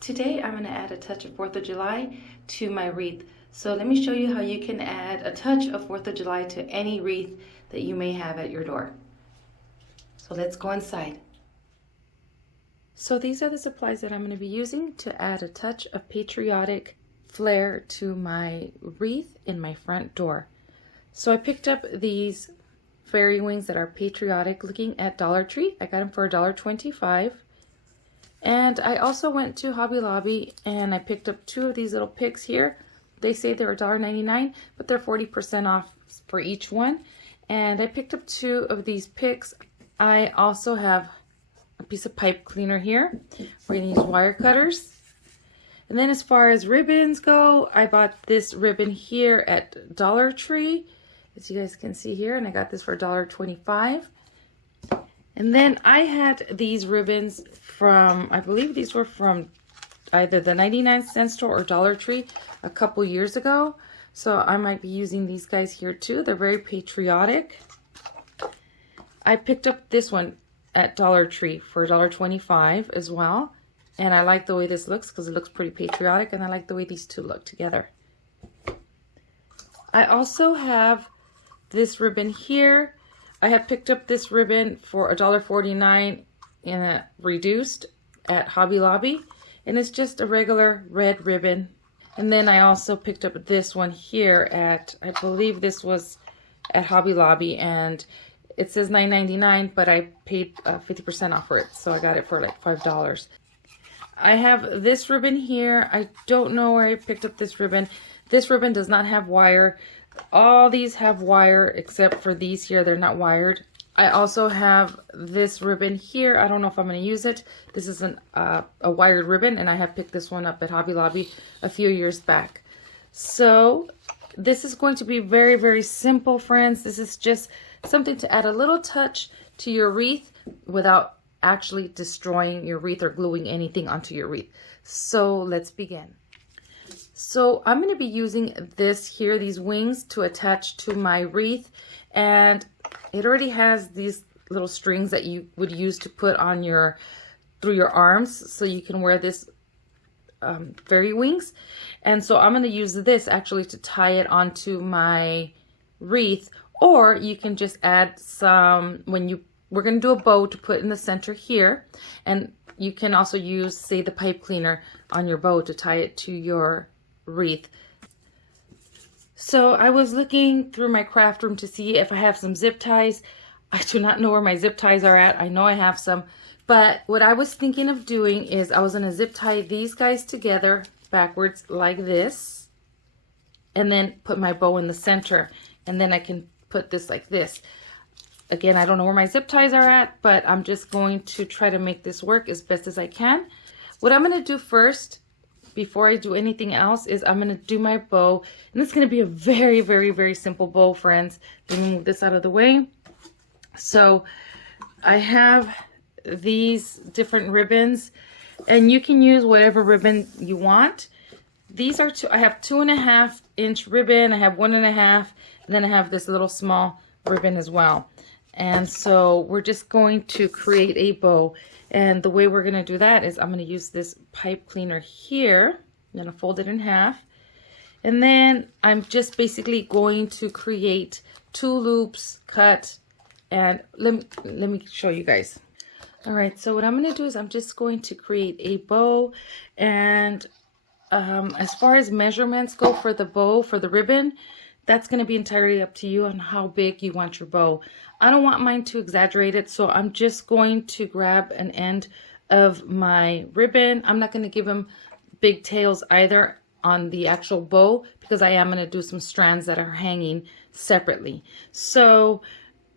Today I'm going to add a touch of 4th of July to my wreath. So let me show you how you can add a touch of 4th of July to any wreath that you may have at your door. So let's go inside. So these are the supplies that I'm going to be using to add a touch of patriotic flair to my wreath in my front door. So I picked up these fairy wings that are patriotic looking at Dollar Tree. I got them for $1.25. And I also went to Hobby Lobby and I picked up two of these little picks here. They say they're $1.99, but they're 40% off for each one. And I picked up two of these picks. I also have a piece of pipe cleaner here. We're going to use wire cutters. And then as far as ribbons go, I bought this ribbon here at Dollar Tree, as you guys can see here, and I got this for $1.25. And then I had these ribbons from, I believe these were from either the 99-cent store or Dollar Tree a couple years ago. So I might be using these guys here too. They're very patriotic. I picked up this one at Dollar Tree for $1.25 as well. And I like the way this looks because it looks pretty patriotic, and I like the way these two look together. I also have this ribbon here. I had picked up this ribbon for $1.49 in a reduced at Hobby Lobby, and it's just a regular red ribbon. And then I also picked up this one here at, I believe this was at Hobby Lobby, and it says $9.99, but I paid 50% off for it, so I got it for like $5. I have this ribbon here. I don't know where I picked up this ribbon. This ribbon does not have wire. All these have wire except for these here. They're not wired. I also have this ribbon here. I don't know if I'm going to use it. This is a wired ribbon, and I have picked this one up at Hobby Lobby a few years back. So this is going to be very, very simple, friends. This is just something to add a little touch to your wreath without actually destroying your wreath or gluing anything onto your wreath. So let's begin. So I'm going to be using this here, these wings, to attach to my wreath, and it already has these little strings that you would use to put on your through your arms, so you can wear this fairy wings. And so I'm going to use this actually to tie it onto my wreath, or you can just add some we're going to do a bow to put in the center here, and you can also use, say, the pipe cleaner on your bow to tie it to your wreath. So I was looking through my craft room to see if I have some zip ties. I do not know where my zip ties are at. I know I have some, but what I was thinking of doing is I was going to zip tie these guys together backwards like this, and then put my bow in the center, and then I can put this like this. Again, I don't know where my zip ties are at, but I'm just going to try to make this work as best as I can. What I'm going to do first, before I do anything else, is I'm going to do my bow. And it's going to be a very, very, very simple bow, friends. Let me move this out of the way. So I have these different ribbons, and you can use whatever ribbon you want. These are I have 2.5-inch ribbon. I have 1.5, and then I have this little small ribbon as well. And so we're just going to create a bow. And the way we're going to do that is I'm going to use this pipe cleaner here. I'm going to fold it in half. And then I'm just basically going to create 2 loops, cut, and let me show you guys. All right, so what I'm going to do is I'm just going to create a bow. And as far as measurements go for the bow, for the ribbon, that's going to be entirely up to you on how big you want your bow. I don't want mine too exaggerated, so I'm just going to grab an end of my ribbon. I'm not going to give them big tails either on the actual bow, because I am going to do some strands that are hanging separately. So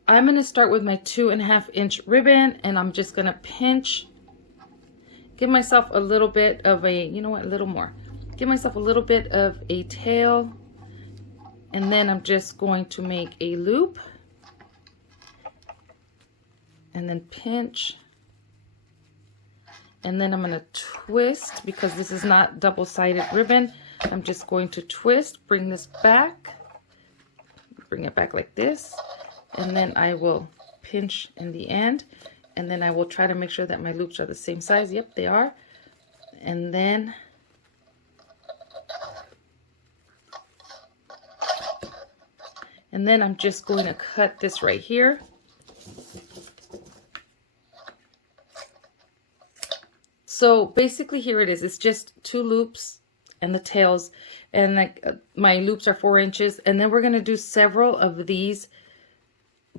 I'm going to start with my 2.5-inch ribbon, and I'm just going to pinch, give myself a little bit of a, you know what, a little more. Give myself a little bit of a tail. And then I'm just going to make a loop, and then pinch, and then I'm going to twist, because this is not double-sided ribbon. I'm just going to twist, bring this back, bring it back like this, and then I will pinch in the end, and then I will try to make sure that my loops are the same size. Yep, they are. And then I'm just going to cut this right here. So basically here it is. It's just 2 loops and the tails, and like my loops are 4 inches. And then we're going to do several of these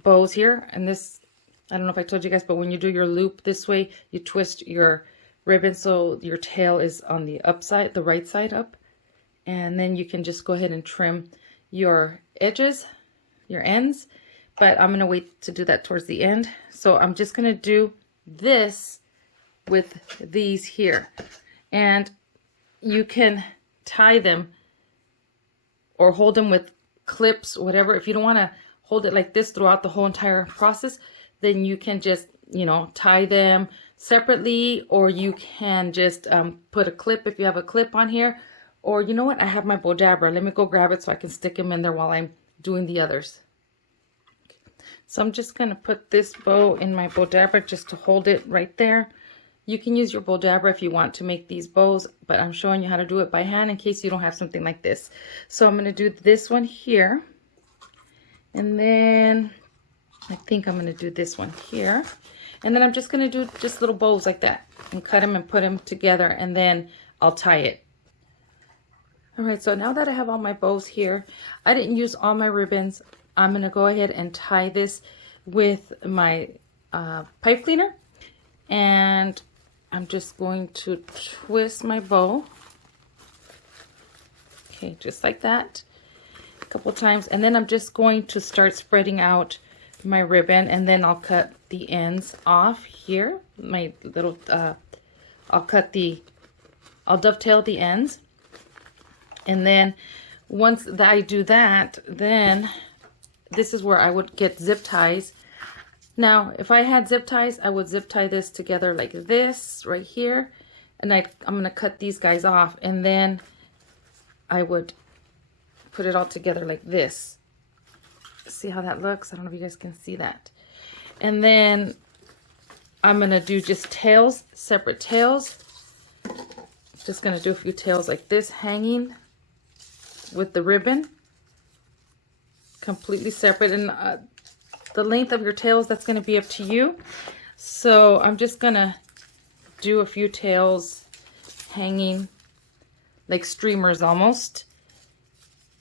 bows here. And this, I don't know if I told you guys, but when you do your loop this way, you twist your ribbon so your tail is on the upside, the right side up. And then you can just go ahead and trim your edges, your ends. But I'm going to wait to do that towards the end. So I'm just going to do this with these here, and you can tie them or hold them with clips, whatever. If you don't want to hold it like this throughout the whole entire process, then you can just, you know, tie them separately, or you can just put a clip if you have a clip on here. Or you know what, I have my bow dabber. Let me go grab it so I can stick them in there while I'm doing the others. So I'm just going to put this bow in my bow dabber just to hold it right there. You can use your bow dabber if you want to make these bows, but I'm showing you how to do it by hand in case you don't have something like this. So I'm going to do this one here, and then I think I'm going to do this one here, and then I'm just going to do just little bows like that and cut them and put them together, and then I'll tie it. All right, so now that I have all my bows here, I didn't use all my ribbons. I'm going to go ahead and tie this with my pipe cleaner, and I'm just going to twist my bow. Okay, just like that, a couple times. And then I'm just going to start spreading out my ribbon, and then I'll cut the ends off here. My little, I'll dovetail the ends. And then once I do that, then this is where I would get zip ties. Now, if I had zip ties, I would zip tie this together like this right here. And I'm going to cut these guys off. And then I would put it all together like this. See how that looks? I don't know if you guys can see that. And then I'm going to do just tails, separate tails. Just going to do a few tails like this, hanging with the ribbon. Completely separate. And the length of your tails, that's going to be up to you. So I'm just going to do a few tails hanging like streamers almost.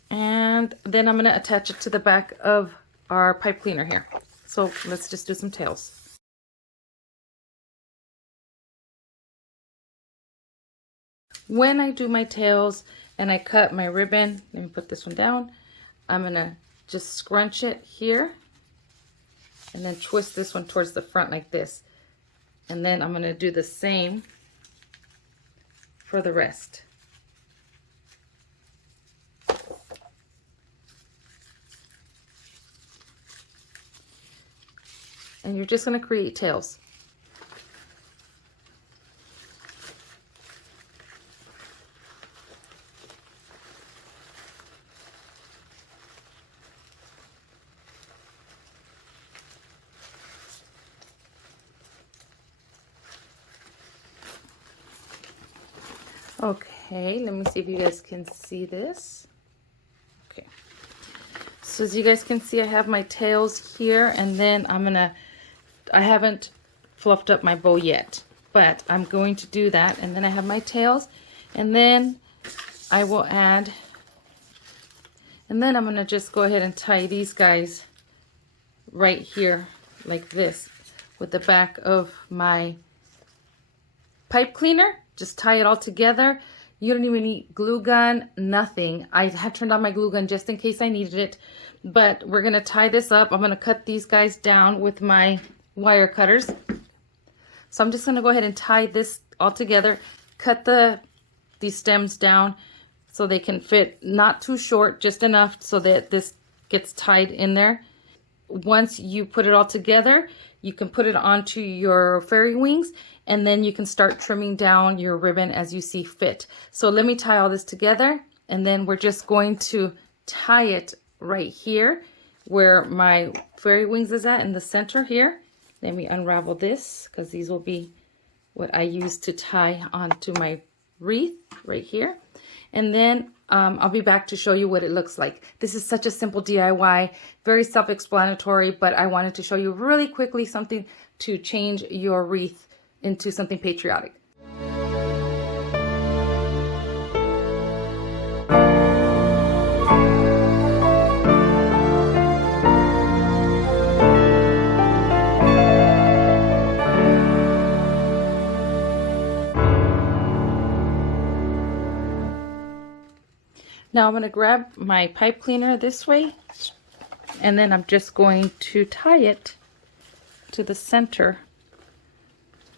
And then I'm going to attach it to the back of our pipe cleaner here. So let's just do some tails. When I do my tails and I cut my ribbon, let me put this one down. I'm going to just scrunch it here. And then twist this one towards the front like this. And then I'm going to do the same for the rest. And you're just going to create tails. Okay, let me see if you guys can see this. Okay, so as you guys can see, I have my tails here, and then I haven't fluffed up my bow yet, but I'm going to do that. And then I have my tails, and then I will add, and then I'm going to just go ahead and tie these guys right here like this with the back of my pipe cleaner. Just tie it all together. You don't even need glue gun, nothing. I had turned on my glue gun just in case I needed it. But we're going to tie this up. I'm going to cut these guys down with my wire cutters. So I'm just going to go ahead and tie this all together. Cut these stems down so they can fit, not too short, just enough so that this gets tied in there. Once you put it all together, you can put it onto your fairy wings, and then you can start trimming down your ribbon as you see fit. So let me tie all this together, and then we're just going to tie it right here where my fairy wings is at, in the center here. Let me unravel this because these will be what I use to tie onto my wreath right here. And then I'll be back to show you what it looks like. This is such a simple DIY, very self-explanatory, but I wanted to show you really quickly something to change your wreath into something patriotic. Now I'm going to grab my pipe cleaner this way, and then I'm just going to tie it to the center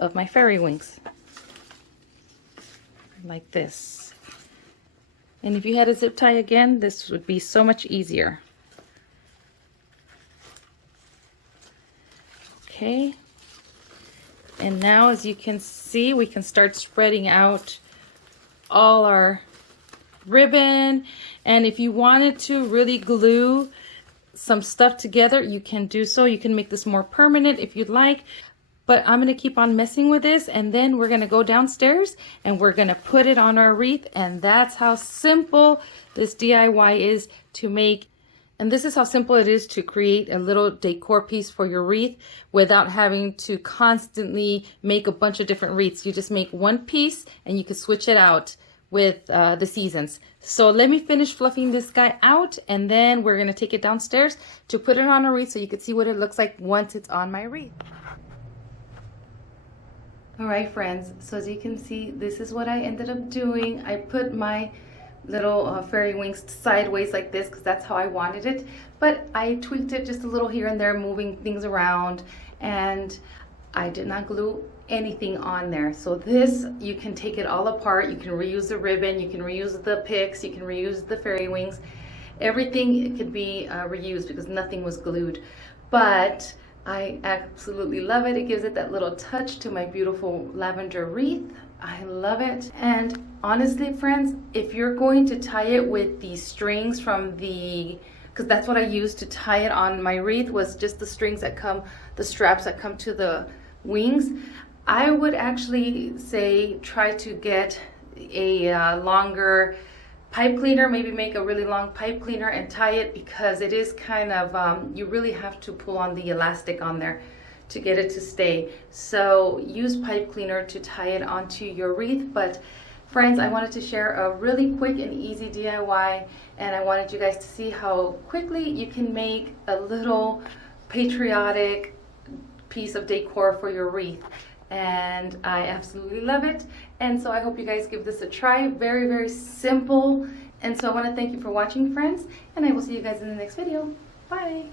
of my fairy wings, like this. And if you had a zip tie again, this would be so much easier. Okay. And now, as you can see, we can start spreading out all our ribbon, and if you wanted to really glue some stuff together, you can do so. You can make this more permanent if you'd like, but I'm going to keep on messing with this, and then we're going to go downstairs and we're going to put it on our wreath. And that's how simple this DIY is to make. And this is how simple it is to create a little decor piece for your wreath without having to constantly make a bunch of different wreaths. You just make one piece and you can switch it out with the seasons. So let me finish fluffing this guy out, and then we're going to take it downstairs to put it on a wreath so you can see what it looks like once it's on my wreath. All right, friends, so as you can see, this is what I ended up doing. I put my little fairy wings sideways like this because that's how I wanted it, but I tweaked it just a little here and there, moving things around, and I did not glue anything on there. So this, you can take it all apart. You can reuse the ribbon, you can reuse the picks, you can reuse the fairy wings. Everything could be reused because nothing was glued. But I absolutely love it. It gives it that little touch to my beautiful lavender wreath. I love it. And honestly, friends, if you're going to tie it with the strings from the, because that's what I used to tie it on my wreath, was just the strings that come, the straps that come to the wings. I would actually say try to get a longer pipe cleaner, maybe make a really long pipe cleaner and tie it, because it is kind of, you really have to pull on the elastic on there to get it to stay. So use pipe cleaner to tie it onto your wreath. But friends, I wanted to share a really quick and easy DIY, and I wanted you guys to see how quickly you can make a little patriotic piece of decor for your wreath. And I absolutely love it, and so I hope you guys give this a try. Very, very simple. And so I want to thank you for watching, friends, and I will see you guys in the next video. Bye.